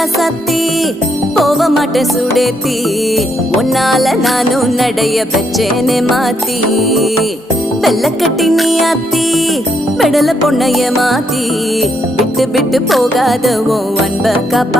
ராசாத்தி போக மாட்டேன் சுடேத்தி உன்னால நானும் நடைய பெச்சேனே மாத்தி வெள்ளக்கட்டி நீ ஆத்தி பெடல பொண்ணைய மாத்தி விட்டு விட்டு போகாத உன் அன்ப காப்பா